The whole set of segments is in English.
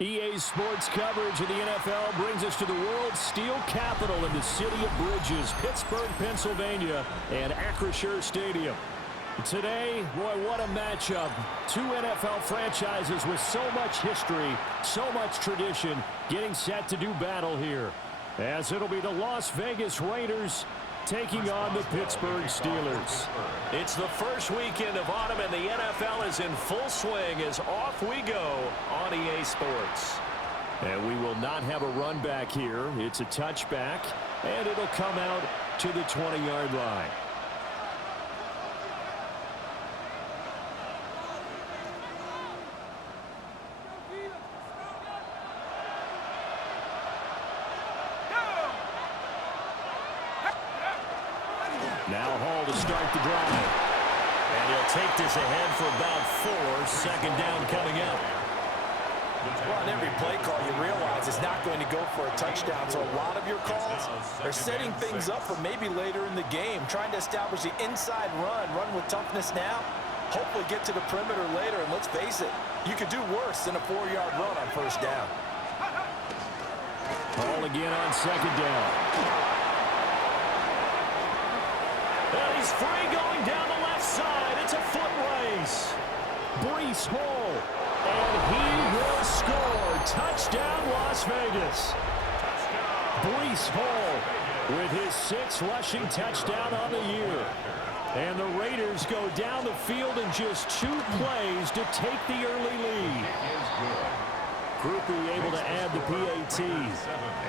EA Sports coverage of the NFL brings us to the world's steel capital in the city of bridges, Pittsburgh, Pennsylvania, and Acrisure Stadium. Today, boy, what a matchup. Two NFL franchises with so much history, so much tradition, getting set to do battle here. As it'll be the Las Vegas Raiders taking on the Pittsburgh Steelers. It's the first weekend of autumn, and the NFL is in full swing as off we go on EA Sports. And we will not have a run back here. It's a touchback, and it'll come out to the 20-yard line. Now Hall to start the drive. And he'll take this ahead for about 4. Second down coming up. Well, on every play call, you realize it's not going to go for a touchdown. So a lot of your calls are setting things up for maybe later in the game, trying to establish the inside run with toughness now, hopefully get to the perimeter later. And let's face it, you could do worse than a 4-yard run on first down. Hall again on second down. And he's free going down the left side. It's a foot race. Breece Hall. And he will score. Touchdown, Las Vegas. Breece Hall with his 6th rushing touchdown on the year. And the Raiders go down the field in just 2 plays to take the early lead. Groupie able to add the PAT.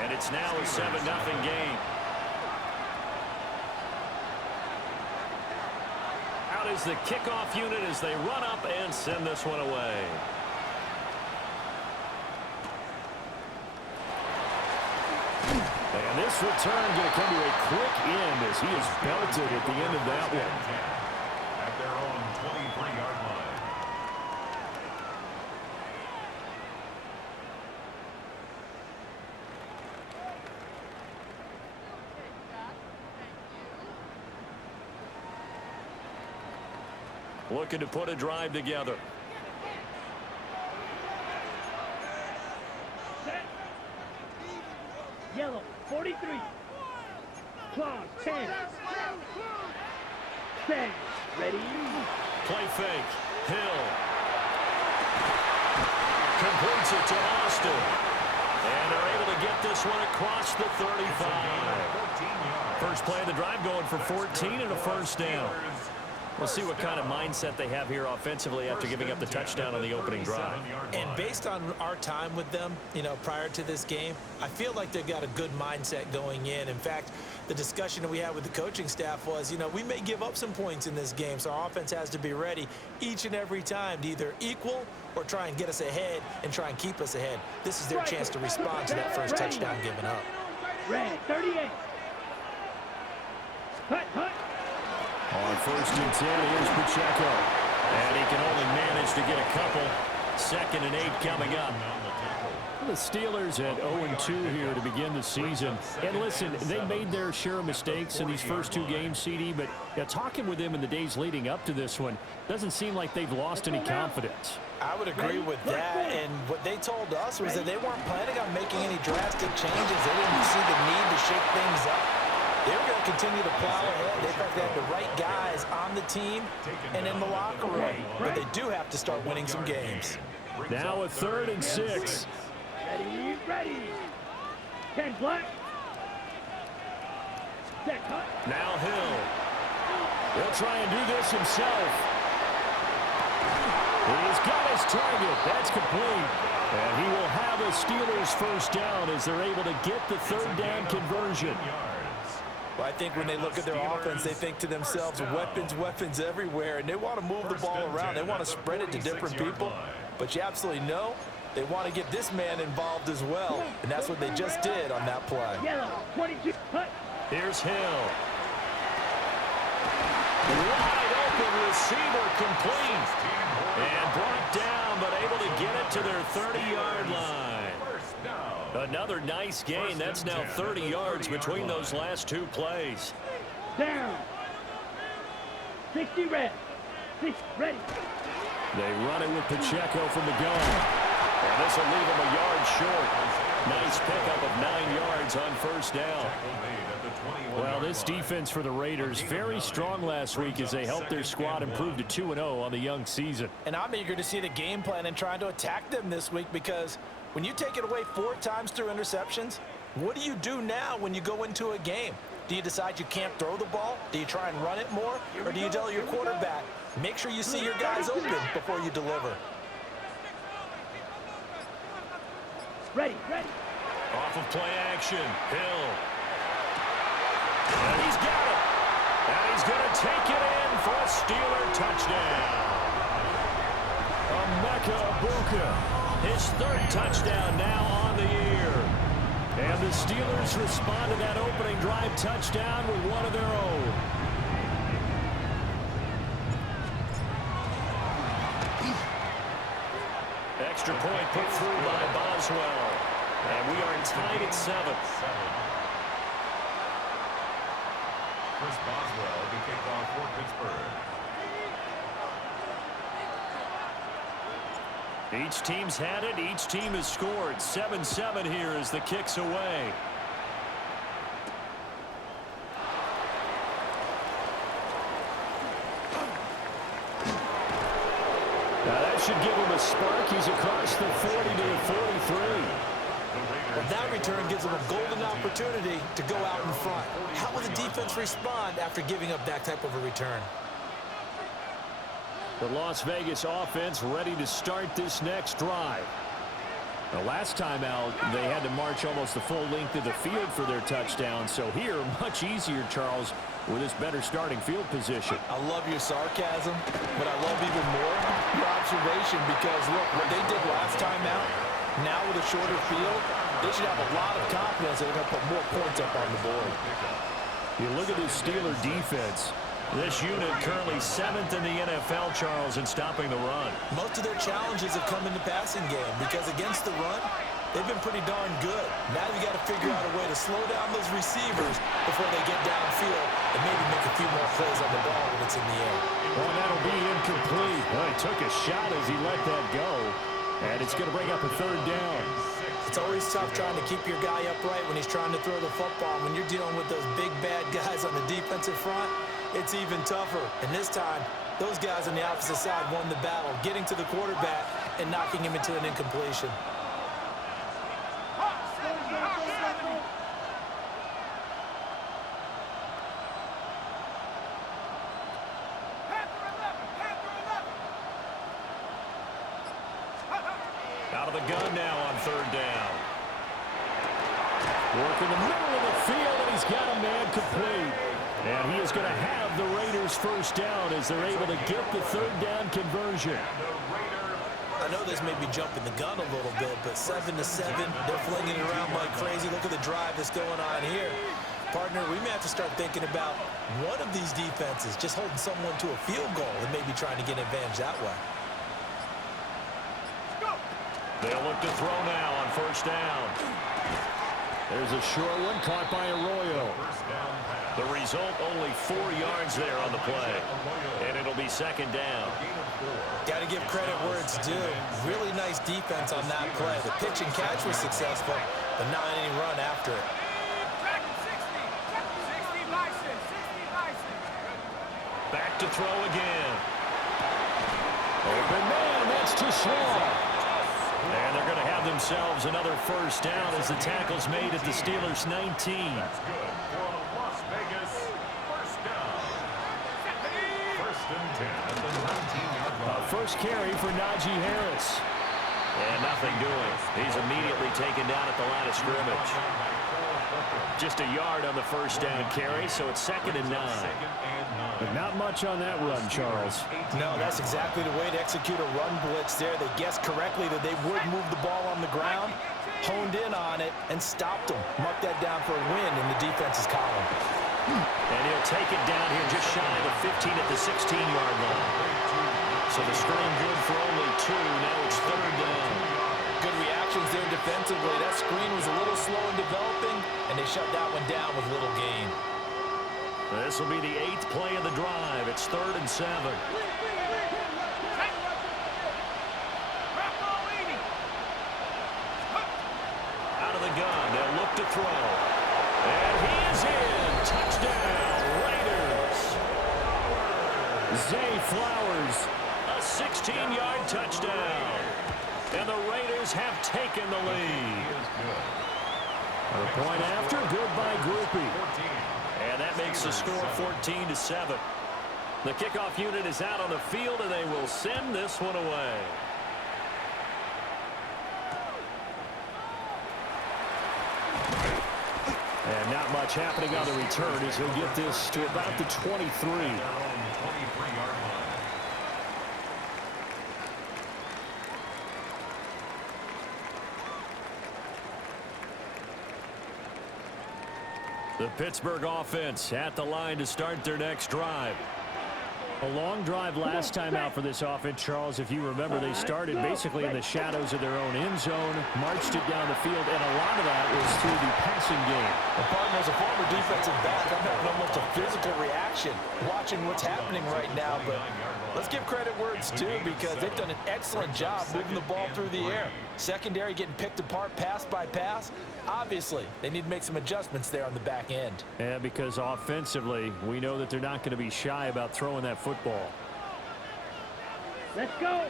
And it's now a 7-0 game. Out is the kickoff unit as they run up and send this one away. And this return going to come to a quick end as he is belted at the end of that one. At their own 23-yard line. Looking to put a drive together. Yellow, 43. Claws, 10. Set. Ready? Play fake. Hill. Completes it to Austin. And they're able to get this one across the 35. First play of the drive going for 14 and a first down. We'll see what kind of mindset they have here offensively after giving up the touchdown on the opening drive. And based on our time with them, prior to this game, I feel like they've got a good mindset going in. In fact, the discussion that we had with the coaching staff was, we may give up some points in this game, so our offense has to be ready each and every time to either equal or try and get us ahead and try and keep us ahead. This is their chance to respond to that first touchdown given up. Red, 38. Hut. On 1st and 10, here's Pacheco. And he can only manage to get a couple. 2nd and 8 coming up. The Steelers at 0-2 here to begin the season. And listen, they made their share of mistakes in these first 2 games, CD, but talking with them in the days leading up to this one, doesn't seem like they've lost any confidence. I would agree with that, and what they told us was that they weren't planning on making any drastic changes. They didn't see the need to shake things up. They were going to continue to plow ahead. They thought they had the right guys on the team and in the locker room. But they do have to start winning some games. Now a 3rd and 6. Ready. 10 black. Set cut. Now Hill. He'll try and do this himself. He's got his target. That's complete. And he will have a Steelers first down as they're able to get the 3rd down conversion. Well, I think when they look at their offense, they think to themselves, weapons everywhere, and they want to move the ball around. They want to spread it to different people, but you absolutely know they want to get this man involved as well, and that's what they just did on that play. Yellow, 22. Hut. Here's Hill. Wide open receiver complete. And brought down, but able to get it to their 30-yard line. Another nice gain. That's now 30 yards between those last 2 plays. Down. 60 red. 6 ready. They run it with Pacheco from the gun. And this This will leave him a yard short. Nice pickup of 9 yards on first down. Well, this defense for the Raiders, very strong last week as they helped their squad improve to 2-0 on the young season. And I'm eager to see the game plan and trying to attack them this week, because when you take it away 4 times through interceptions, what do you do now when you go into a game? Do you decide you can't throw the ball? Do you try and run it more? Or do you tell your quarterback, make sure you see your guys open before you deliver? Ready, ready. Off of play action, Hill. And he's got it. And he's going to take it in for a Steeler touchdown. Emeka Egbuka, His 3rd touchdown now on the year. and the Steelers respond to that opening drive touchdown with one of their own. Extra point put through by Boswell. And we are tied at 7. Chris Boswell to kick off for Pittsburgh. Each team's had it. Each team has scored. 7-7 here as the kick's away. Now that should give him a spark. He's across the 40 to the 43. Well, that return gives them a golden opportunity to go out in front. How will the defense respond after giving up that type of a return? The Las Vegas offense ready to start this next drive. The last time out, they had to march almost the full length of the field for their touchdown. So here, much easier, Charles, with this better starting field position. I love your sarcasm, but I love even more your observation, because, look, what they did last time out, now with a shorter field, they should have a lot of confidence that they're going to put more points up on the board. You look at this Steeler defense. This unit currently 7th in the NFL, Charles, in stopping the run. Most of their challenges have come in the passing game, because against the run, they've been pretty darn good. Now you got to figure out a way to slow down those receivers before they get downfield and maybe make a few more plays on the ball when it's in the air. Well, that'll be incomplete. Well, he took a shot as he let that go, and it's going to bring up a 3rd down. It's always tough trying to keep your guy upright when he's trying to throw the football. When you're dealing with those big, bad guys on the defensive front, it's even tougher. And this time, those guys on the opposite side won the battle, getting to the quarterback and knocking him into an incompletion. Out of the gun now on 3rd down. Work in the middle of the field, and he's got a man complete. And he is going to have the Raiders' 1st down as they're able to get the 3rd down conversion. I know this may be jumping the gun a little bit, but 7-7, they're flinging it around like crazy. Look at the drive that's going on here. Partner, we may have to start thinking about one of these defenses just holding someone to a field goal and maybe trying to get an advantage that way. They'll look to throw now on 1st down. There's a short one caught by Arroyo. The result, only 4 yards there on the play. And it'll be 2nd down. Got to give credit where it's due. Really nice defense on that play. The pitch and catch was successful, but not any run after it. Back to throw again. Open man, that's too small. And they're going to have themselves another 1st down as the tackle's made at the Steelers' 19. That's good for Las Vegas. 1st down. 1st and 10 at the 19-yard line. First carry for Najee Harris. And nothing doing. He's immediately taken down at the line of scrimmage. Just a yard on the 1st down carry, so it's 2nd and 9. But not much on that run, Charles. No, that's exactly the way to execute a run blitz there. They guessed correctly that they would move the ball on the ground, honed in on it, and stopped them. Mark that down for a win in the defense's column. And he'll take it down here just shy of the 15 at the 16-yard line. So the screen good for only 2. Now it's 3rd down. Good reactions there defensively. That screen was a little slow in developing, and they shut that one down with little gain. This will be the 8th play of the drive. It's 3rd and 7. gun. They'll look to throw. And he is in. Touchdown, Raiders. Zay Flowers, a 16-yard touchdown. And the Raiders have taken the lead. A point after, good by Groupie. And that makes the score 14-7. The kickoff unit is out on the field, and they will send this one away. And not much happening on the return as he'll get this to about the 23. The Pittsburgh offense at the line to start their next drive. A long drive last time out for this offense, Charles. If you remember, they started basically in the shadows of their own end zone, marched it down the field, and a lot of that was through the passing game. Well, partner, as a former defensive back, I'm having almost a physical reaction watching what's happening right now. But let's give credit where it's due, because they've done an excellent job moving the ball through the air. Secondary getting picked apart pass by pass. Obviously, they need to make some adjustments there on the back end. Yeah, because offensively, we know that they're not going to be shy about throwing that football. Let's go.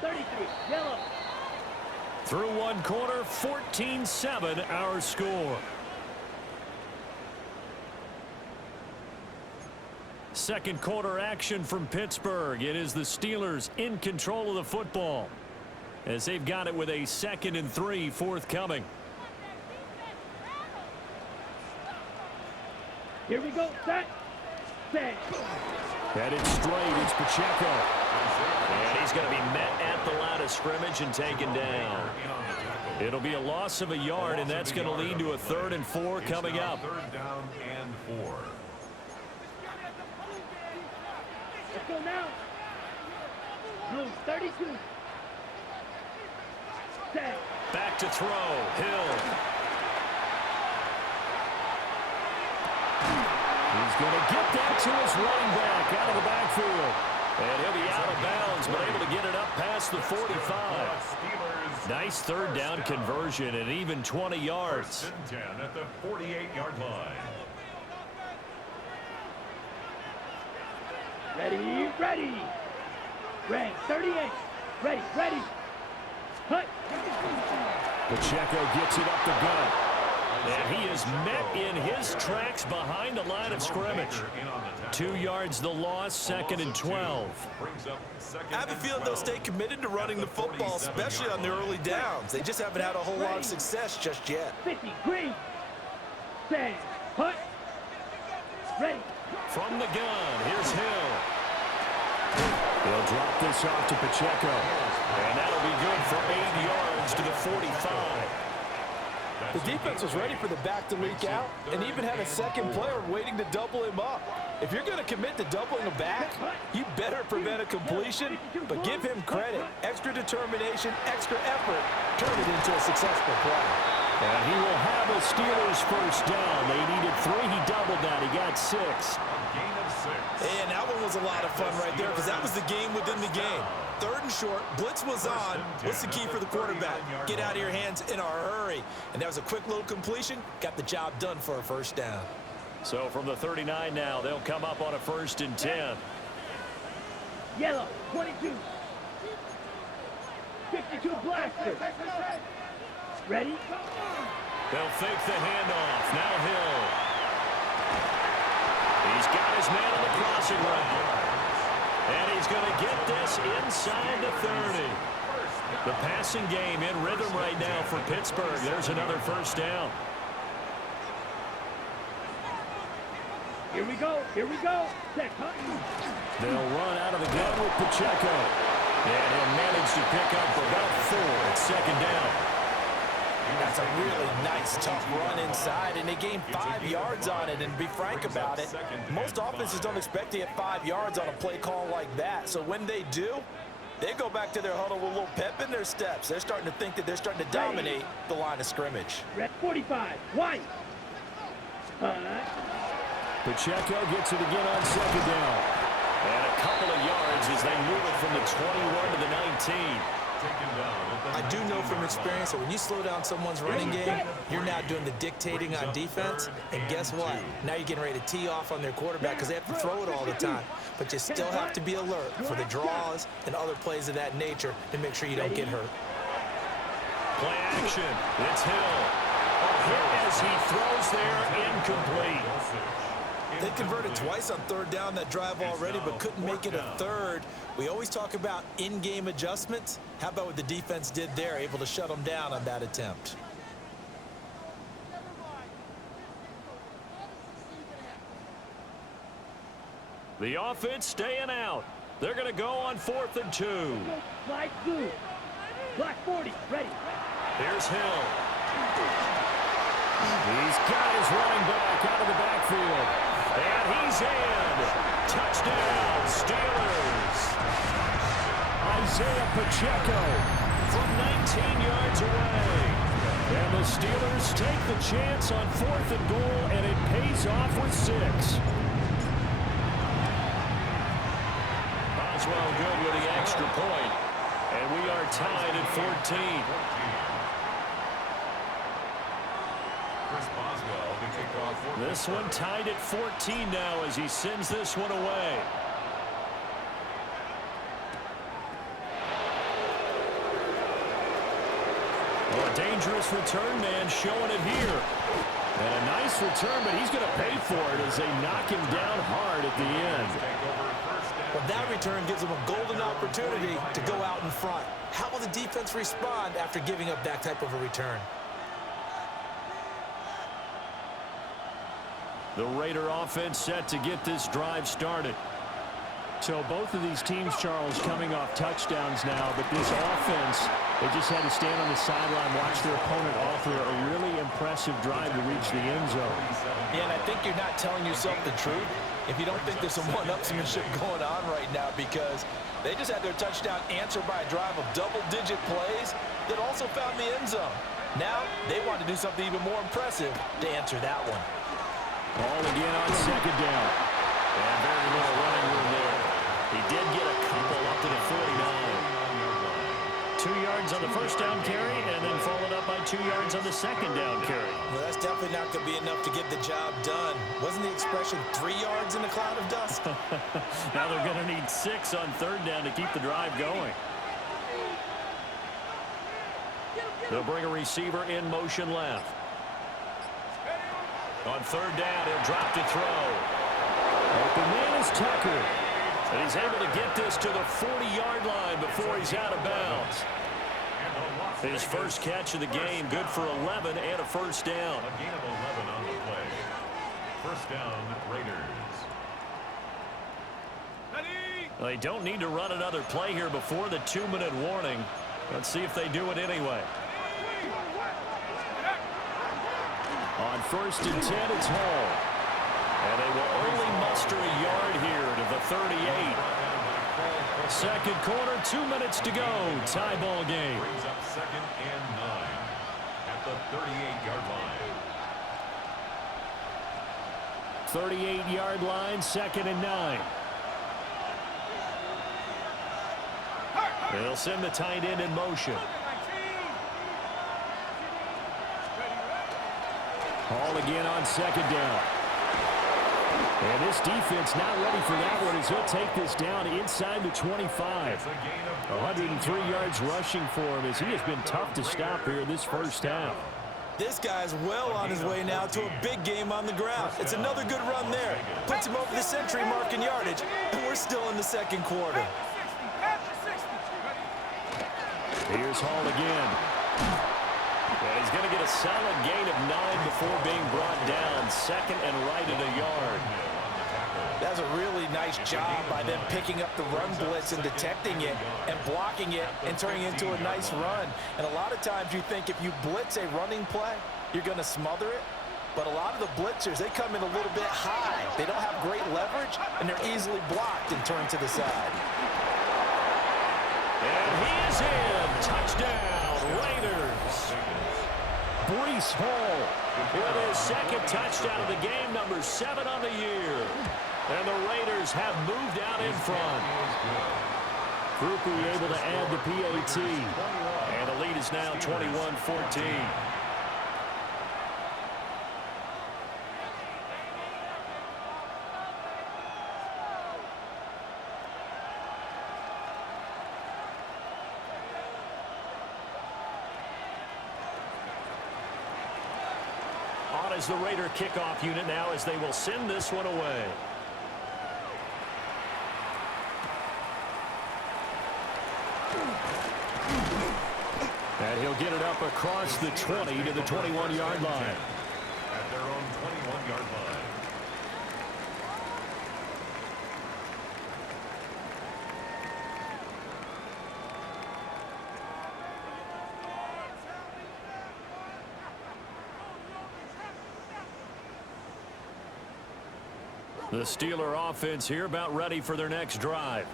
33, yellow. Through one quarter, 14-7 our score. Second quarter action from Pittsburgh. It is the Steelers in control of the football, as they've got it with a 2nd and 3 forthcoming. Here we go. Set. Headed straight, it's Pacheco. And he's going to be met at the line of scrimmage and taken down. It'll be a loss of a yard, and that's going to lead to a 3rd and 4 coming up. 3rd down and 4. Let's go now. Blue, 32. Set. Back to throw, Hill. He's going to get that to his running back out of the backfield. And he'll be out of bounds, but able to get it up past the 45. Nice 3rd down conversion and even 20 yards. 1st and 10 at the 48-yard line. Ready. Red, 38. Ready. Hut. Pacheco gets it up the gut. And he is met in his tracks behind the line of scrimmage. 2 yards the loss, 2nd and 12. I have a feeling they'll stay committed to running the football, especially on the early downs. They just haven't had a whole lot of success just yet. 50, green. Set. Hut. Ready. From the gun, here's Hill. He'll drop this off to Pacheco. And that'll be good for 8 yards to the 45. The defense was ready for the back to leak out and even had a second player waiting to double him up. If you're going to commit to doubling a back, you better prevent a completion, but give him credit. Extra determination, extra effort, turn it into a successful play. And he will have a Steelers 1st down. They needed 3. He doubled that. He got 6. Gain of 6. And that one was a lot of fun right there, because that was the game within the game. 3rd and short, blitz was on. What's the key for the quarterback? Get out of your hands in a hurry. And that was a quick little completion. Got the job done for a 1st down. So from the 39 now, they'll come up on a 1st and 10. Yellow, 22. 52 blaster. Ready? They'll fake the handoff. Now Hill. He's got his man on the crossing route. And he's going to get this inside the 30. The passing game in rhythm right now for Pittsburgh. There's another 1st down. Here we go. Set. Hut. They'll run out of the gun with Pacheco. And he'll manage to pick up about 4 at 2nd down. That's a really nice, tough run inside, and they gained 5 yards on it. And to be frank about it, most offenses don't expect to get 5 yards on a play call like that. So when they do, they go back to their huddle with a little pep in their steps. They're starting to think that they're starting to dominate the line of scrimmage. 45, white. Pacheco gets it again on 2nd down. And a couple of yards as they move it from the 21 to the 19. I do know from experience that when you slow down someone's running game, you're now doing the dictating on defense. And guess what? Now you're getting ready to tee off on their quarterback because they have to throw it all the time. But you still have to be alert for the draws and other plays of that nature to make sure you don't get hurt. Play action. It's Hill. Hit as he throws there, incomplete. They converted twice on third down that drive already, but couldn't make it a third. We always talk about in-game adjustments. How about what the defense did there, able to shut them down on that attempt? The offense staying out. They're going to go on 4th and 2. Slide through. Block 40. Ready. Here's Hill. He's got his running back out of the backfield. And he's in. Touchdown, Steelers. Isaiah Pacheco From 19 yards away. And the Steelers take the chance on 4th and goal, and it pays off with 6. Boswell good with the extra point. And we are tied at 14. This one tied at 14 now as he sends this one away. Oh, a dangerous return man showing it here. And a nice return, but he's going to pay for it as they knock him down hard at the end. Well, that return gives them a golden opportunity to go out in front. How will the defense respond after giving up that type of a return? The Raider offense set to get this drive started. So both of these teams, Charles, coming off touchdowns now, but this offense, they just had to stand on the sideline, watch their opponent offer a really impressive drive to reach the end zone. Yeah, and I think you're not telling yourself the truth if you don't think there's some one-upsmanship going on right now, because they just had their touchdown answered by a drive of double-digit plays that also found the end zone. Now they want to do something even more impressive to answer that one. Ball again on 2nd down. And very little running room there. He did get a couple up to the 49. 2 yards on the first down carry, and then followed up by 2 yards on the second down carry. Well, that's definitely not going to be enough to get the job done. Wasn't the expression 3 yards in a cloud of dust? Now they're going to need 6 on 3rd down to keep the drive going. They'll bring a receiver in motion left. On 3rd down, he'll drop to throw. Open man is Tucker. And he's able to get this to the 40-yard line before he's out of bounds. His first catch of the game, good for 11 and a first down. A gain of 11 on the play. First down, Raiders. Well, they don't need to run another play here before the 2-minute warning. Let's see if they do it anyway. On 1st and 10, it's Hall. And they will only muster a yard here to the 38. Second quarter, 2 minutes to go. Tie ball game. Brings up 2nd and 9 at the 38-yard line. 38-yard line, 2nd and 9. They'll send the tight end in motion. Hall again on 2nd down. And this defense not ready for that one as he'll take this down inside the 25. 103 yards rushing for him as he has been tough to stop here this first half. This guy's well on his way now to a big game on the ground. It's another good run there. Puts him over the century mark in yardage, and we're still in the second quarter. Here's Hall again. And he's going to get a solid gain of 9 before being brought down. 2nd and right at a yard. That's a really nice job by them picking up the run blitz and detecting it and blocking it and turning it into a nice run. And a lot of times you think if you blitz a running play, you're going to smother it. But a lot of the blitzers, they come in a little bit high. They don't have great leverage, and they're easily blocked and turned to the side. And he is in. Touchdown, Raiders. Breece Hall with his second touchdown of the game, number 7 on the year. And the Raiders have moved out in front. Groupie able to add the PAT. And the lead is now 21-14. On is the Raider kickoff unit now as they will send this one away. And he'll get it up across the 20 to the 21-yard line. At their own 21-yard line. The Steeler offense here about ready for their next drive.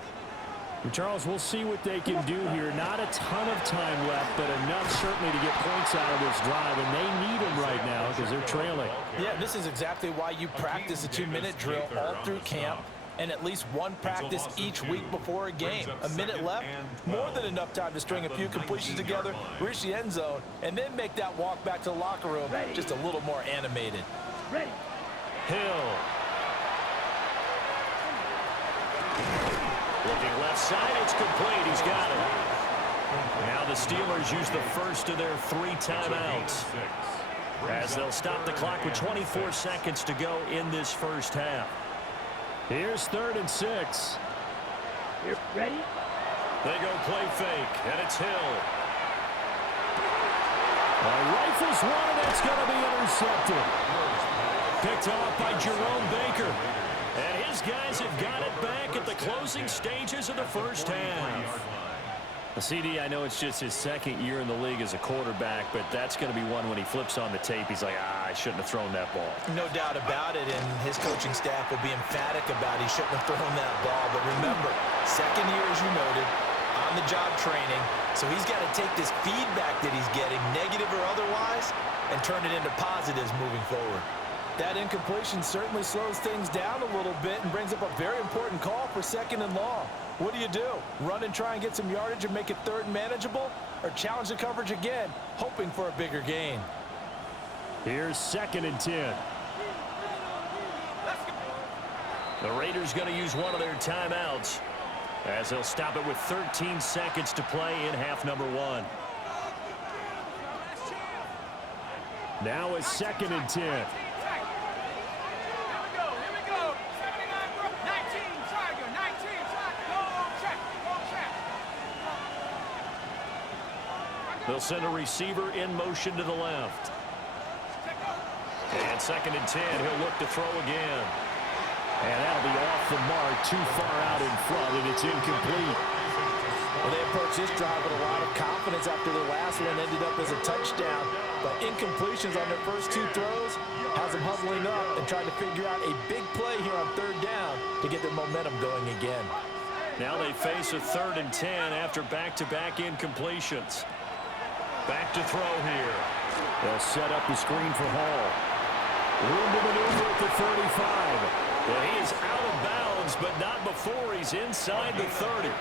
Charles, we'll see what they can do here. Not a ton of time left, but enough certainly to get points out of this drive, and they need them right now because they're trailing. Yeah, this is exactly why you practice a 2-minute drill all through camp and at least one practice each week before a game. A minute left, more than enough time to string a few completions together, reach the end zone, and then make that walk back to the locker room just a little more animated. Ready. Hill. Looking left side, it's complete. He's got it. Now the Steelers use the first of their 3 timeouts as they'll stop the clock with 24 seconds to go in this first half. Here's 3rd and 6. You're ready. They go play fake, and it's Hill. Rifles one, and it's going to be intercepted. Picked off by Jerome Baker. And his guys have got it back at the closing stages of the first half. CD, I know it's just his 2nd year in the league as a quarterback, but that's going to be one when he flips on the tape. He's like, I shouldn't have thrown that ball. No doubt about it, and his coaching staff will be emphatic about he shouldn't have thrown that ball. But remember, 2nd year, as you noted, on-the-job training, so he's got to take this feedback that he's getting, negative or otherwise, and turn it into positives moving forward. That incompletion certainly slows things down a little bit and brings up a very important call for 2nd and long. What do? Run and try and get some yardage and make it 3rd and manageable? Or challenge the coverage again, hoping for a bigger gain? Here's 2nd and 10. The Raiders going to use one of their timeouts as they'll stop it with 13 seconds to play in half number 1. Now it's 2nd and 10. They'll send a receiver in motion to the left. And 2nd and 10, he'll look to throw again. And that'll be off the mark, too far out in front, and it's incomplete. Well, they approached this drive with a lot of confidence after their last one ended up as a touchdown. But incompletions on their first 2 throws has them huddling up and trying to figure out a big play here on 3rd down to get their momentum going again. Now they face a 3rd and 10 after back-to-back incompletions. Back to throw here. They'll set up the screen for Hall. Room to maneuver at the 35. Well, he is out of bounds, but not before he's inside the 30.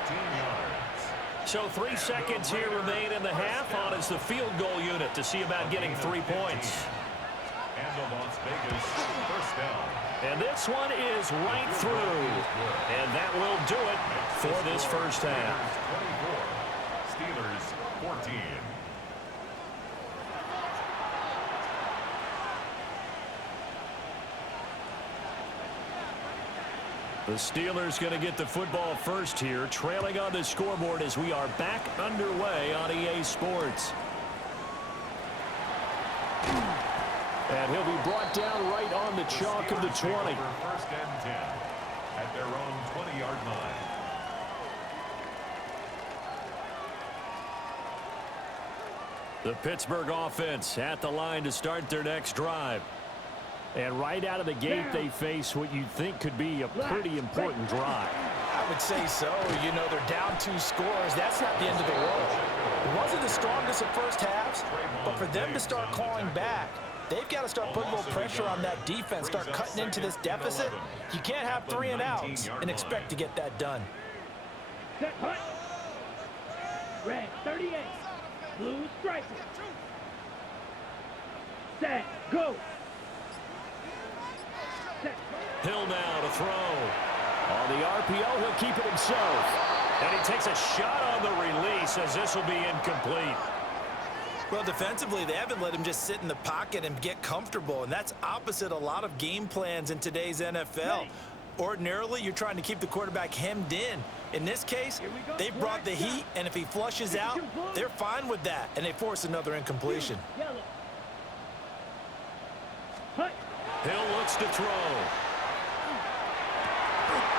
So 3 seconds here remain in the half. On is the field goal unit to see about getting 3 points. And the Las Vegas first down. And this one is right through. And that will do it for this first half. 24. Steelers 14. The Steelers going to get the football first here, trailing on the scoreboard as we are back underway on EA Sports. And he'll be brought down right on the chalk of the 20. 1st and 10 at their own 20-yard line. The Pittsburgh offense at the line to start their next drive. And right out of the gate, they face what you'd think could be a pretty important drive. I would say so. You know, they're down 2 scores. That's not the end of the world. It wasn't the strongest of first halves, but for them to start clawing back, they've got to start putting a little pressure on that defense, start cutting into this deficit. You can't have 3 and outs and expect to get that done. Set, hut. Red 38. Blue striker. Set. Go. Set. Hill now to throw. On the RPO, he'll keep it himself. And he takes a shot on the release as this will be incomplete. Well, defensively, they haven't let him just sit in the pocket and get comfortable, and that's opposite a lot of game plans in today's NFL. Ordinarily, you're trying to keep the quarterback hemmed in. In this case, they brought the heat, and if he flushes out, they're fine with that, and they force another incompletion. Yellow. Hut. Hill looks to throw.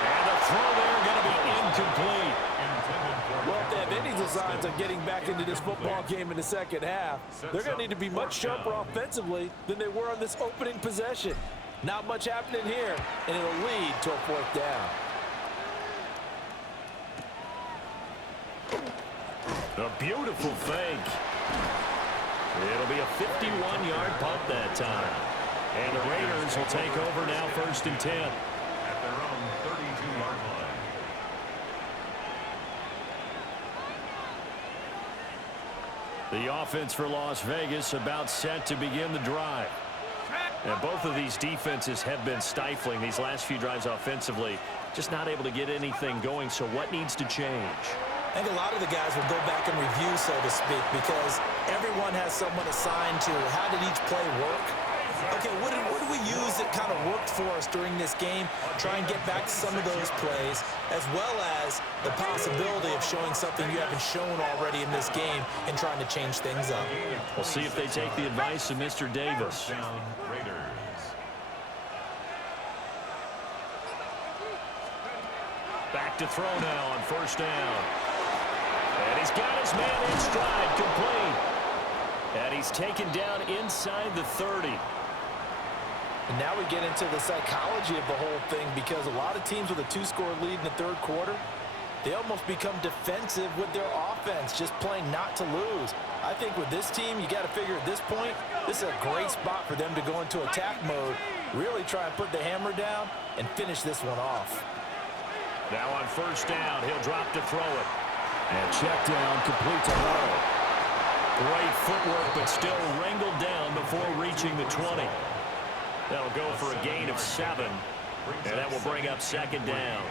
And the throw there going to be incomplete. Well, if they have any designs on getting back into this football game in the second half, they're going to need to be much sharper offensively than they were on this opening possession. Not much happening here, and it'll lead to a fourth down. A beautiful fake. It'll be a 51-yard punt that time. And the Raiders will take over now, 1st and 10. At their own 32-yard line. The offense for Las Vegas about set to begin the drive. And both of these defenses have been stifling these last few drives offensively. Just not able to get anything going, so what needs to change? I think a lot of the guys will go back and review, so to speak, because everyone has someone assigned to how did each play work. Okay, what did we use that kind of worked for us during this game? Try and get back to some of those plays, as well as the possibility of showing something you haven't shown already in this game and trying to change things up. We'll see if they take the advice of Mr. Davis. Down Raiders. Back to throw now on 1st down. And he's got his man in stride, complete. And he's taken down inside the 30. And now we get into the psychology of the whole thing, because a lot of teams with a 2-score lead in the third quarter, they almost become defensive with their offense, just playing not to lose. I think with this team, you got to figure at this point, this is a great spot for them to go into attack mode, really try and put the hammer down and finish this one off. Now on 1st down, he'll drop to throw it. And check down, complete to Hall. Great footwork, but still wrangled down before reaching the 20. That'll go for a gain of 7, and that will bring up 2nd down.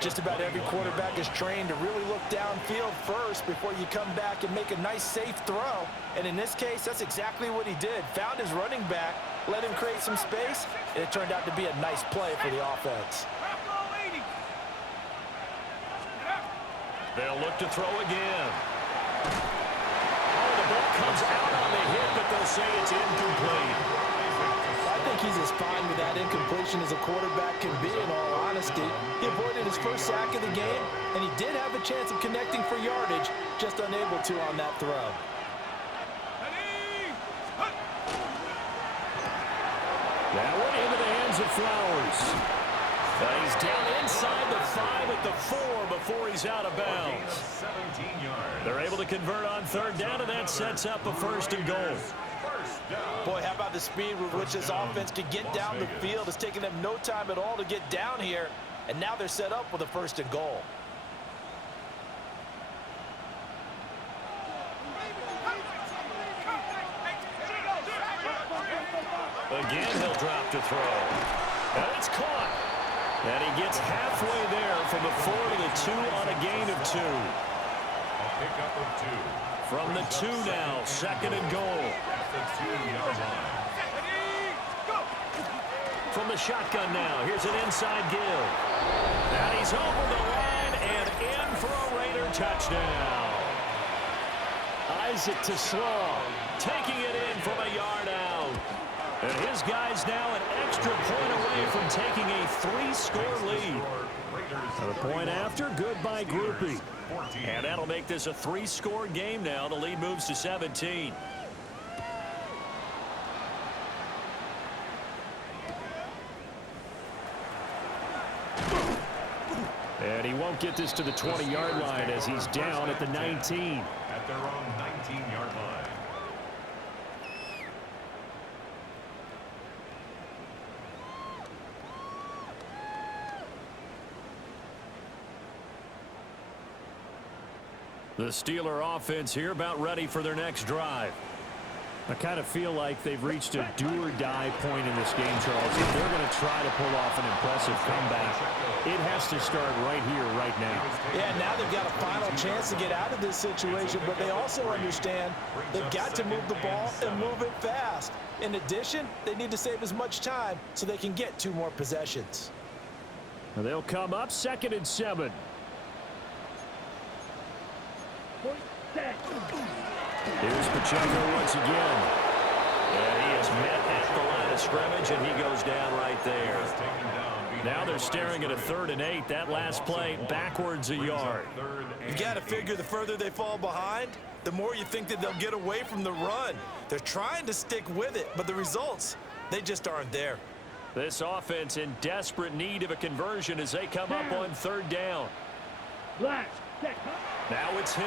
Just about every quarterback is trained to really look downfield first before you come back and make a nice, safe throw. And in this case, that's exactly what he did. Found his running back, let him create some space, and it turned out to be a nice play for the offense. They'll look to throw again. Oh, the ball comes out on the hit, but they'll say it's incomplete. I think he's as fine with that incompletion as a quarterback can be, in all honesty. He avoided his first sack of the game, and he did have a chance of connecting for yardage, just unable to on that throw. That went into the hands of Flowers. He's down inside the 5 at the 4 before he's out of bounds. 17 yards. They're able to convert on 3rd down, and that sets up a 1st and goal. Boy, how about the speed with which this offense could get down the field? It's taken them no time at all to get down here, and now they're set up with a 1st and goal. Again, he'll drop to throw. And it's caught. And he gets halfway there from the 4 to the 2 on a gain of 2. A pickup of 2. From the 2 now, 2nd and goal. At the 2-yard line. From the shotgun now, here's an inside give. And he's over the line and in for a Raider touchdown. Isaac to slow, taking it in from a yard out. And his guy's now an extra point away from taking a 3-score lead. And a point after, goodbye groupie. And that'll make this a 3-score game now. The lead moves to 17. And he won't get this to the 20-yard line as he's down at the 19. At their own 19-yard line. The Steeler offense here about ready for their next drive. I kind of feel like they've reached a do-or-die point in this game, Charles. If they're going to try to pull off an impressive comeback, it has to start right here, right now. Yeah, now they've got a final chance to get out of this situation, but they also understand they've got to move the ball and move it fast. In addition, they need to save as much time so they can get 2 more possessions. They'll come up 2nd and 7. Here's Pacheco once again. And he is met at the line of scrimmage, and he goes down right there. Now they're staring at a 3rd and 8. That last play backwards a yard. You got to figure the further they fall behind, the more you think that they'll get away from the run. They're trying to stick with it, but the results, they just aren't there. This offense in desperate need of a conversion as they come up on 3rd down. Now it's Hill.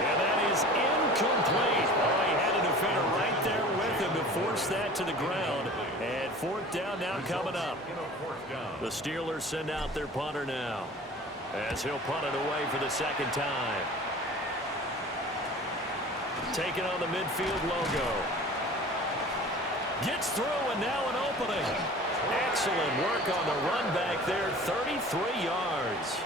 And that is incomplete. Oh, he had a defender right there with him to force that to the ground. And 4th down now coming up. The Steelers send out their punter now, as he'll punt it away for the 2nd time. Taking on the midfield logo. Gets through, and now an opening. Excellent work on the run back there, 33 yards.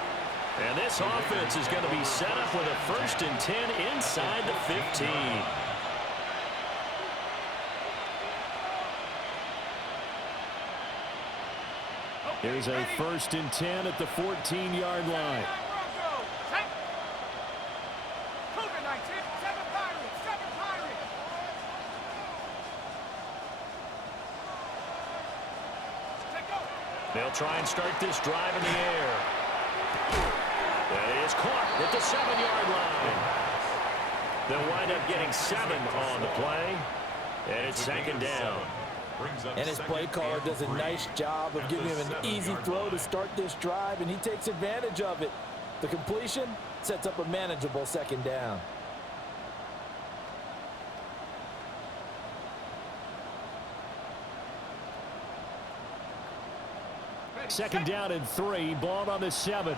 And this offense is going to be set up with a 1st and 10 inside the 15. Here's a 1st and 10 at the 14-yard line. They'll try and start this drive in the air. That is caught at the 7-yard line. They'll wind up getting 7 on the play. And it's 2nd down. And his play caller does a nice job of giving him an easy throw to start this drive, and he takes advantage of it. The completion sets up a manageable 2nd down. Second down and 3. Ball on the 7.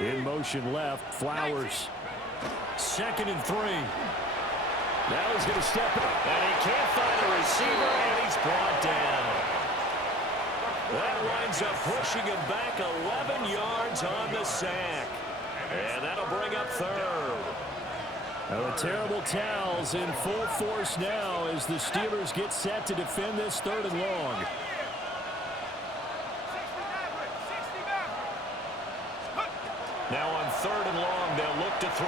In motion left. Flowers. 2nd and 3. Now he's going to step up. And he can't find a receiver, and he's brought down. That winds up pushing him back 11 yards on the sack. And that'll bring up 3rd. Now the terrible towels in full force now as the Steelers get set to defend this 3rd and long. Now on 3rd and long, they'll look to throw.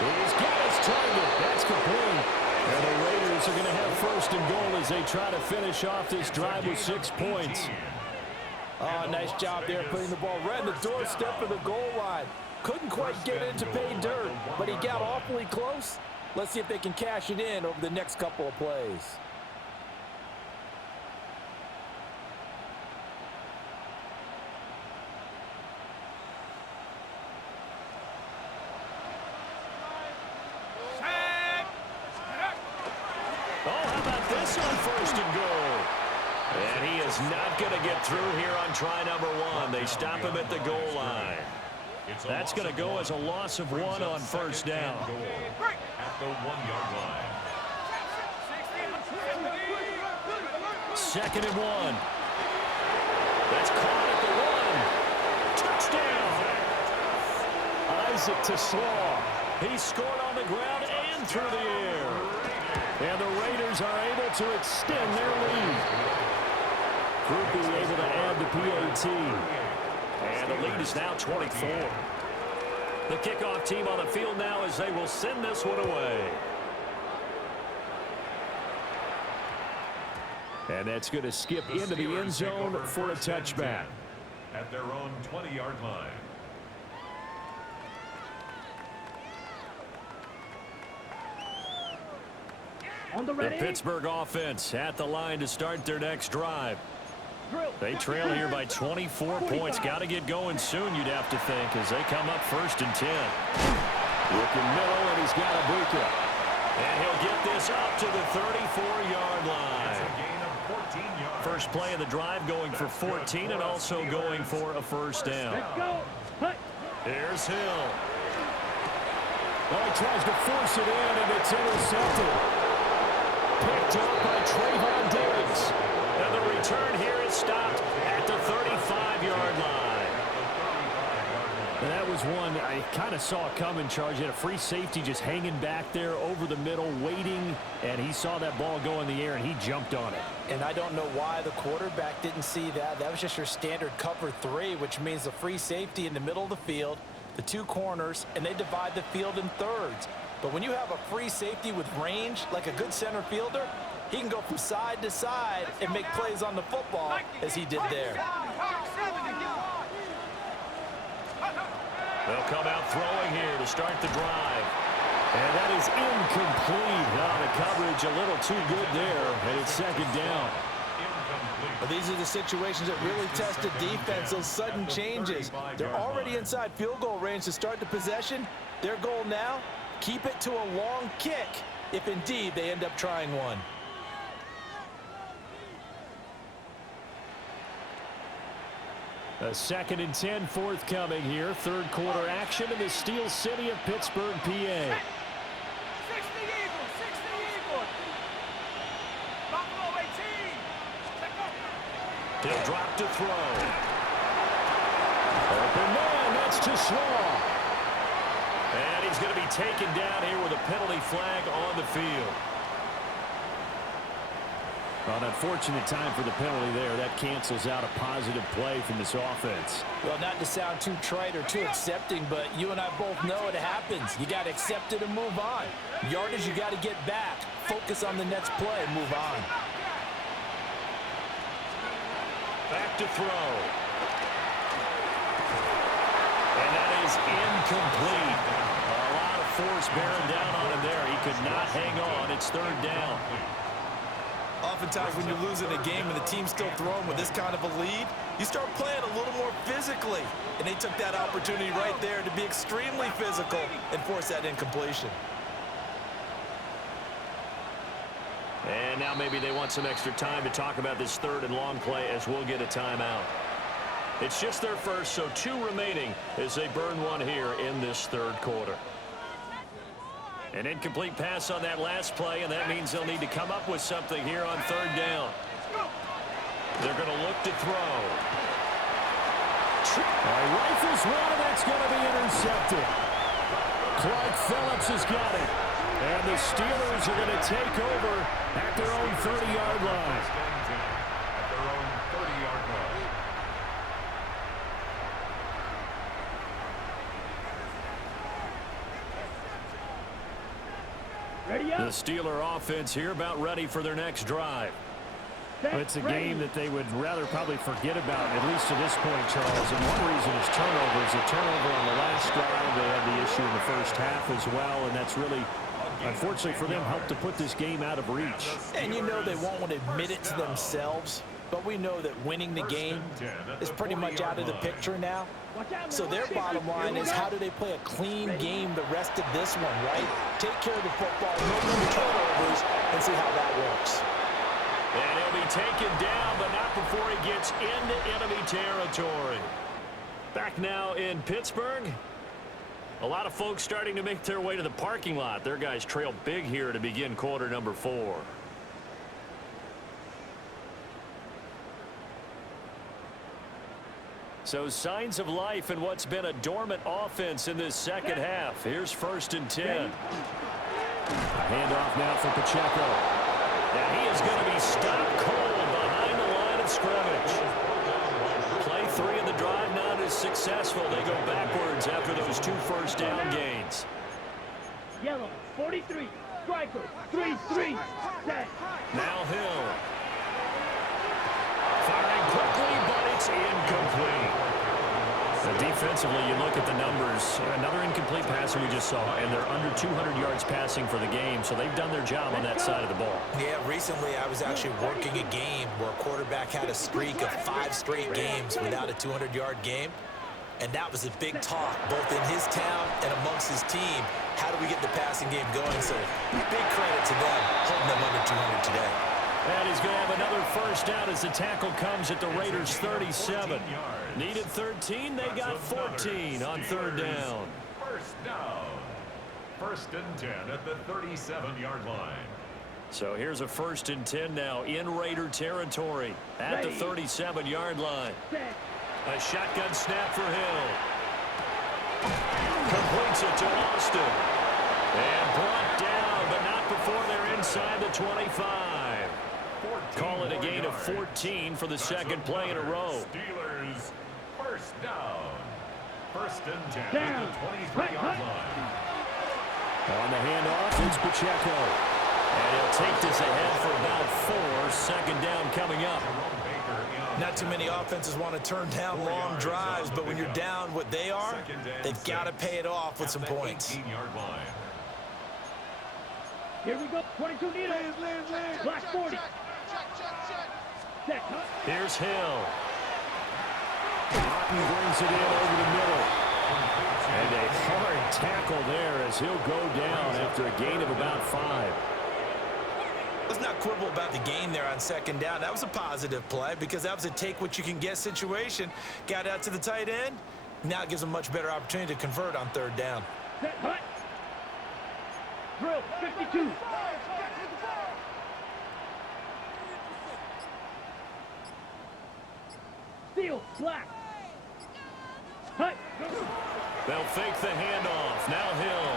He's got his target. That's complete. And the Raiders are going to have 1st and goal as they try to finish off this drive with 6 points. Oh, nice job there putting the ball right in the doorstep of the goal line. Couldn't quite get it to pay dirt, but he got awfully close. Let's see if they can cash it in over the next couple of plays. Oh, how about this on 1st and goal? And he is not going to get through here on try number 1. They stop him at the goal line. That's going to go as a loss of 1 on 1st down. At the 1-yard line. 2nd and 1. That's caught at the 1. Touchdown. Isaac to Slaw. He scored on the ground and through the air. And the Raiders are able to extend their lead. Groupie able to add the PAT. And the lead is now 24. The kickoff team on the field now as they will send this one away. And that's going to skip into the end zone for a touchback. At their own 20-yard line. The Pittsburgh offense at the line to start their next drive. They trail here by 24 points. Got to get going soon, you'd have to think, as they come up 1st and 10. Looking middle, and he's got a Ibuka. And he'll get this up to the 34-yard line. It's a gain of 14 yards. first play of the drive, going for 14 and also going for a first down. Let's go. Hut. Here's Hill. Well, he tries to force it in, and it's intercepted. Picked up by Trayvon Diggs. And the return here is stopped at the 35-yard line. And that was one I kind of saw coming, Charge. He had a free safety just hanging back there over the middle, waiting, and he saw that ball go in the air, and he jumped on it. And I don't know why the quarterback didn't see that. That was just your standard cover 3, which means the free safety in the middle of the field, the 2 corners, and they divide the field in thirds. But when you have a free safety with range, like a good center fielder, he can go from side to side and make plays on the football as he did there. They'll come out throwing here to start the drive. And that is incomplete. The coverage a little too good there, and it's second down. Well, these are the situations that really test the defense, those sudden changes. They're already inside field goal range to start the possession. Their goal now, keep it to a long kick, if indeed they end up trying one. A 2nd and 10 forthcoming here. Third quarter action in the Steel City of Pittsburgh, PA. 60 Eagles, 60 Eagles. Buffalo 18. He'll drop to throw. Open man, that's too small. And he's going to be taken down here with a penalty flag on the field. Well, an unfortunate time for the penalty there. That cancels out a positive play from this offense. Well, not to sound too trite or too accepting, but you and I both know it happens. You got to accept it and move on. Yardage, you got to get back. Focus on the next play and move on. Back to throw. And that is incomplete. A lot of force bearing down on him there. He could not hang on. It's third down. Oftentimes when you're losing a game and the team's still throwing with this kind of a lead, you start playing a little more physically. And they took that opportunity right there to be extremely physical and force that incompletion. And now maybe they want some extra time to talk about this third and long play as we'll get a timeout. It's just their first, so 2 remaining as they burn one here in this third quarter. An incomplete pass on that last play, and that means they'll need to come up with something here on third down. They're going to look to throw. Rifles one, and that's going to be intercepted. Clark Phillips has got it. And the Steelers are going to take over at their own 30-yard line. At their own 30-yard line. Ready The up. Steeler offense here about ready for their next drive. It's a game that they would rather probably forget about, at least to this point, Charles. And one reason is turnovers. A turnover on the last drive. They had the issue in the first half as well, and that's really, unfortunately for them, helped to put this game out of reach. And you know they won't want to admit it to themselves, but we know that winning the game is pretty much out of the picture now. So their bottom line is, how do they play a clean game the rest of this one, right? Take care of the football, no more turnovers, and see how that works. And he'll be taken down, but not before he gets into enemy territory. Back now in Pittsburgh. A lot of folks starting to make their way to the parking lot. Their guys trail big here to begin quarter number 4. So signs of life in what's been a dormant offense in this second half. Here's 1st and 10. Handoff now for Pacheco. And he is going to be stopped cold behind the line of scrimmage. Play 3 of the drive not as successful. They go backwards after those 2 first down gains. Yellow, 43. Striker, 3-3. Set. Now Hill. Firing quickly, but it's incomplete. Defensively, you look at the numbers. Another incomplete passer we just saw, and they're under 200 yards passing for the game, so they've done their job on that side of the ball. Yeah, recently I was actually working a game where a quarterback had a streak of 5 straight games without a 200-yard game, and that was a big talk, both in his town and amongst his team. How do we get the passing game going? So big credit to them, holding them under 200 today. And he's going to have another first down as the tackle comes at the Raiders' 37. Needed 13. They got 14 on third down. First down. First and 10 at the 37-yard line. So here's a first and 10 now in Raider territory at the 37-yard line. A shotgun snap for Hill. Completes it to Austin. And brought down, but not before they're inside the 25. Call it a gain of 14 for the second play in a row. Steelers, first down. First and 10 at the 23-yard line. On the handoff, it's Pacheco. And he'll take this ahead for about 4. Second down coming up. Not too many offenses want to turn down long drives, but when you're down what they are, they've got to pay it off with some points. Here we go. 22 meters. Black 40. Here's Hill. Martin brings it in over the middle. And a hard tackle there as he'll go down after a gain of about 5. Let's not quibble about the gain there on second down. That was a positive play because that was a take-what-you-can-get situation. Got out to the tight end. Now it gives them a much better opportunity to convert on third down. Set, hut. Drill, 52. Steal, black. Hut. They'll fake the handoff. Now Hill.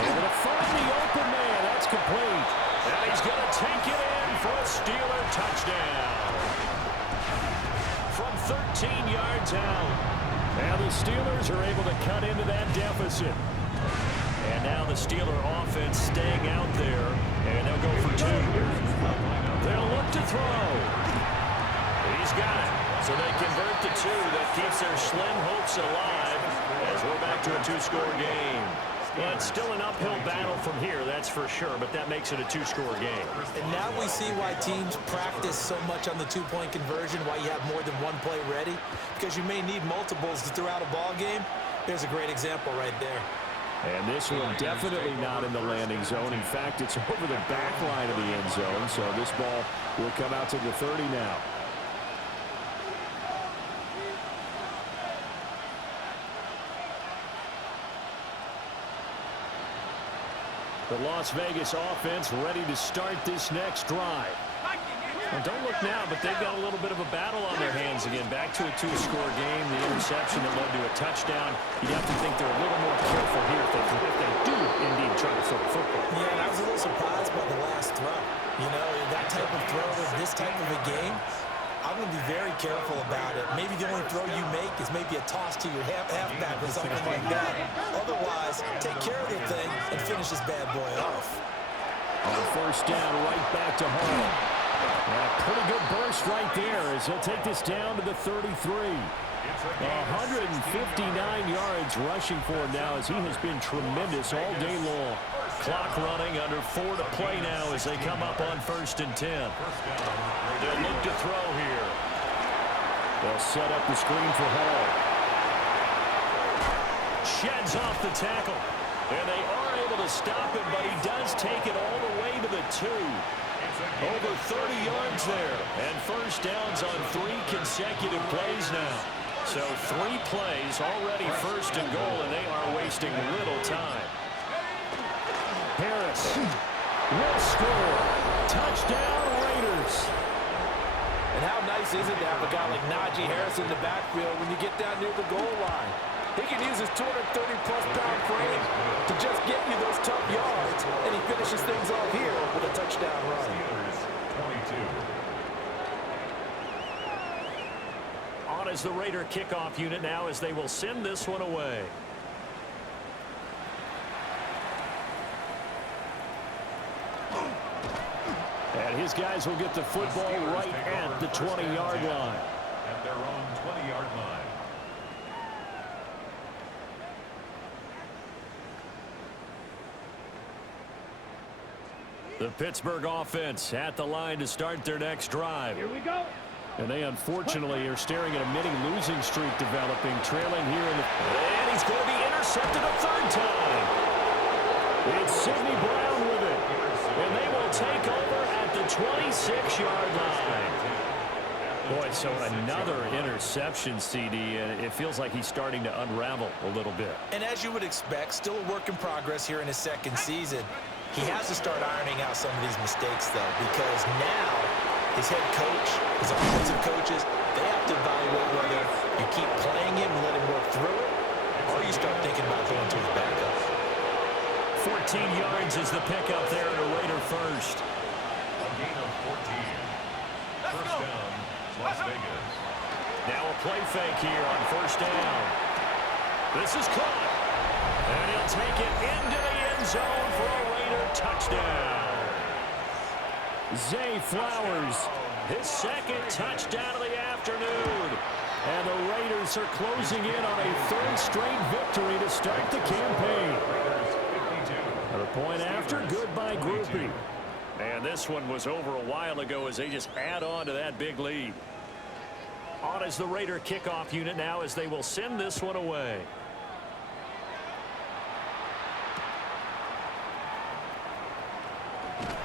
Able to find the open man. That's complete. And he's going to take it in for a Steeler touchdown. From 13 yards out. And the Steelers are able to cut into that deficit. And now the Steeler offense staying out there. And they'll go for 2. They'll look to throw. He's got it. So they convert to 2. That keeps their slim hopes alive as we're back to a 2-score game. Well, it's still an uphill battle from here, that's for sure, but that makes it a 2-score game. And now we see why teams practice so much on the 2-point conversion, why you have more than one play ready, because you may need multiples throughout a ball game. There's a great example right there. And this one definitely not in the landing zone. In fact, it's over the back line of the end zone, so this ball will come out to the 30 now. The Las Vegas offense ready to start this next drive. Well, don't look now, but they've got a little bit of a battle on their hands again. Back to a 2-score game. The interception that led to a touchdown. You'd have to think they're a little more careful here if they do indeed try to throw the football. Yeah, and I was a little surprised by the last throw. You know, that type of throw with this type of a game, I'm going to be very careful about it. Maybe the only throw you make is maybe a toss to your halfback or something like that. Otherwise, take care of the thing and finish this bad boy off. On first down, right back to Hall. And a pretty good burst right there as he'll take this down to the 33. 159 yards rushing for him now as he has been tremendous all day long. Clock running, under 4 to play now as they come up on first and 10. They'll look to throw here. They'll set up the screen for Hall. Sheds off the tackle. And they are able to stop him, but he does take it all the way to the 2. Over 30 yards there. And first downs on 3 consecutive plays now. So 3 plays, already first and goal, and they are wasting little time. Harris will score. Touchdown, Raiders. And how nice is it to have a guy like Najee Harris in the backfield when you get down near the goal line? He can use his 230-plus pound frame to just get you those tough yards, and he finishes things off here with a touchdown run. On as the Raider kickoff unit now as they will send this one away. And his guys will get the football right at the 20-yard line. At their own 20-yard line. The Pittsburgh offense at the line to start their next drive. Here we go. And they unfortunately are staring at a mini losing streak developing, trailing here in the... And he's going to be intercepted a third time. It's Sidney Brown with it. And they will take over at the 26-yard line. Boy, so another interception, CD, and it feels like he's starting to unravel a little bit. And as you would expect, still a work in progress here in his second season. He has to start ironing out some of these mistakes, though, because now his head coach, his offensive coaches, they have to evaluate whether you keep playing him and let him work through it, or you start thinking about going to his backup. 14 yards is the pickup there to Raider first. A gain of 14. First down, Las Vegas. Now a play fake here on first down. This is caught. And he'll take it into the end zone for a Raider touchdown. Zay Flowers, His second touchdown of the afternoon. and the Raiders are closing in on a third straight victory to start the campaign. The point after, good by Groupie. And this one was over a while ago as they just add on to that big lead. On is the Raider kickoff unit now as they will send this one away.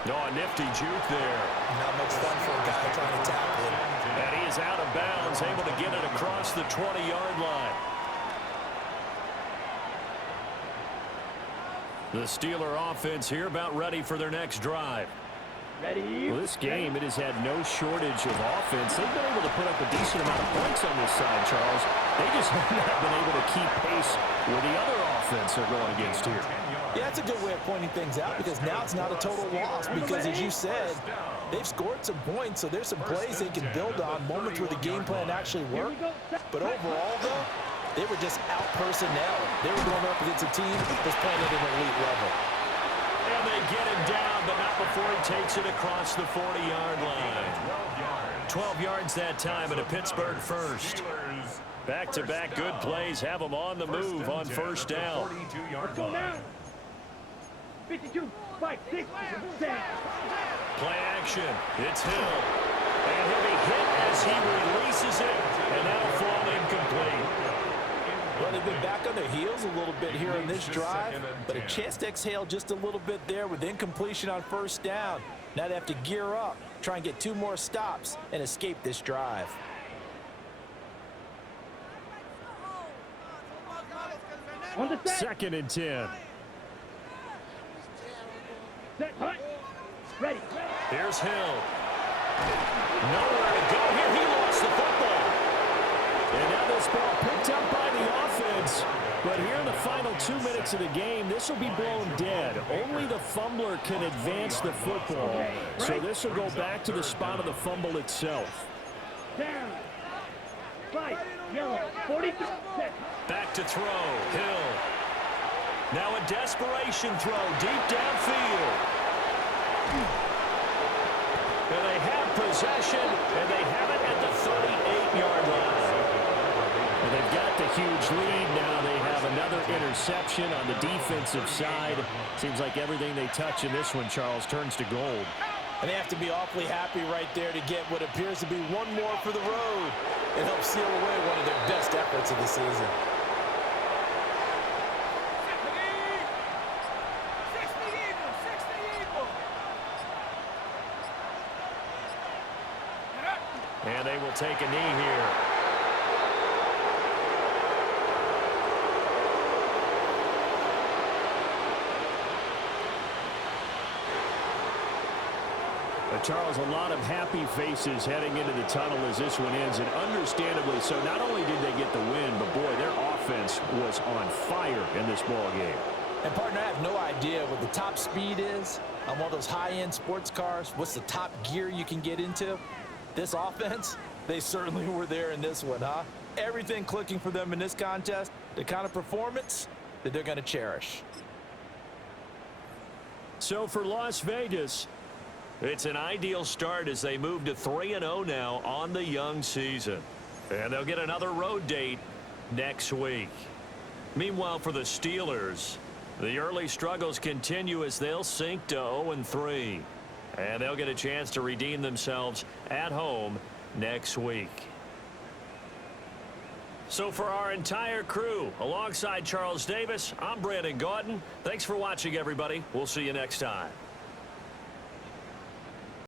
Oh, a nifty juke there. Not much fun for a guy trying to tackle him. And he is out of bounds, able to get it across the 20-yard line. The Steeler offense here about ready for their next drive. Ready? Well, this game, it has had no shortage of offense. They've been able to put up a decent amount of points on this side, Charles. They just have not been able to keep pace with the other offense they're going against here. Yeah, that's a good way of pointing things out because now it's not a total loss because, as you said, they've scored some points, so there's some plays they can build on, moments where the game plan actually worked. But overall, though, they were just out personnel. They were going up against a team that's playing at an elite level. And they get him down, but not before he takes it across the 40-yard line. 12 yards that time and a Pittsburgh first. Back-to-back good plays have them on the move on first down. Let's go now. 52, 5, 6, 7. Play action. It's Hill. And he'll be hit as he releases it, and that'll fall incomplete. Well, they've been back on their heels a little bit here on this drive, but a chance to exhale just a little bit there with incompletion on first down. Now they have to gear up, try and get 2 more stops, and escape this drive. On the set. 2nd and 10. Set. Hut. Ready. Here's Hill. Nowhere to go here. He lost the football. And now this ball picked up by the offense. But here in the final 2 minutes of the game, this will be blown dead. Only the fumbler can advance the football. So this will go back to the spot of the fumble itself. Down. 5, yellow. 43. Set. Back to throw. Hill. Now a desperation throw deep downfield. And they have possession, and they have it at the 38-yard line. And they've got the huge lead now. They have another interception on the defensive side. Seems like everything they touch in this one, Charles, turns to gold. And they have to be awfully happy right there to get what appears to be one more for the road and help seal away one of their best efforts of the season. And they will take a knee here. Charles, a lot of happy faces heading into the tunnel as this one ends, and understandably so. Not only did they get the win, but boy, their offense was on fire in this ball game. And partner, I have no idea what the top speed is on one of those high-end sports cars. What's the top gear you can get into? This offense, they certainly were there in this one, huh? Everything clicking for them in this contest, the kind of performance that they're going to cherish. So for Las Vegas, it's an ideal start as they move to 3-0 now on the young season. And they'll get another road date next week. Meanwhile, for the Steelers, the early struggles continue as they'll sink to 0-3. And they'll get a chance to redeem themselves at home next week. So for our entire crew, alongside Charles Davis, I'm Brandon Gaudin. Thanks for watching, everybody. We'll see you next time.